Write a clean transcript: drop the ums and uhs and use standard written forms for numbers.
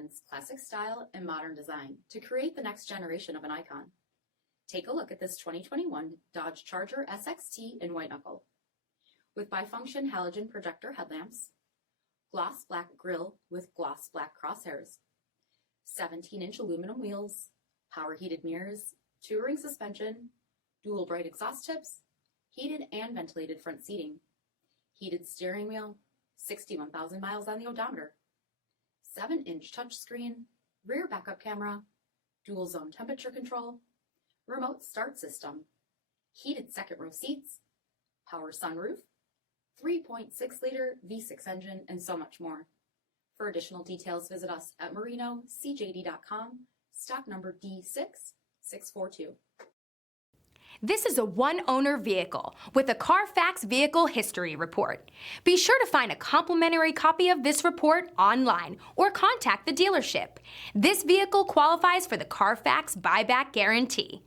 blends classic style and modern design to create the next generation of an icon. Take a look at this 2021 Dodge Charger SXT in white knuckle. With bifunction halogen projector headlamps, gloss black grille with gloss black crosshairs, 17-inch aluminum wheels, power heated mirrors, touring suspension, dual bright exhaust tips, heated and ventilated front seating, heated steering wheel, 61,000 miles on the odometer, 7-inch touchscreen, rear backup camera, dual zone temperature control, remote start system, heated second row seats, power sunroof, 3.6-liter V6 engine, and so much more. For additional details, visit us at marinocjd.com, stock number D6642. This is a one-owner vehicle with a CARFAX Vehicle History Report. Be sure to find a complimentary copy of this report online or contact the dealership. This vehicle qualifies for the CARFAX Buyback Guarantee.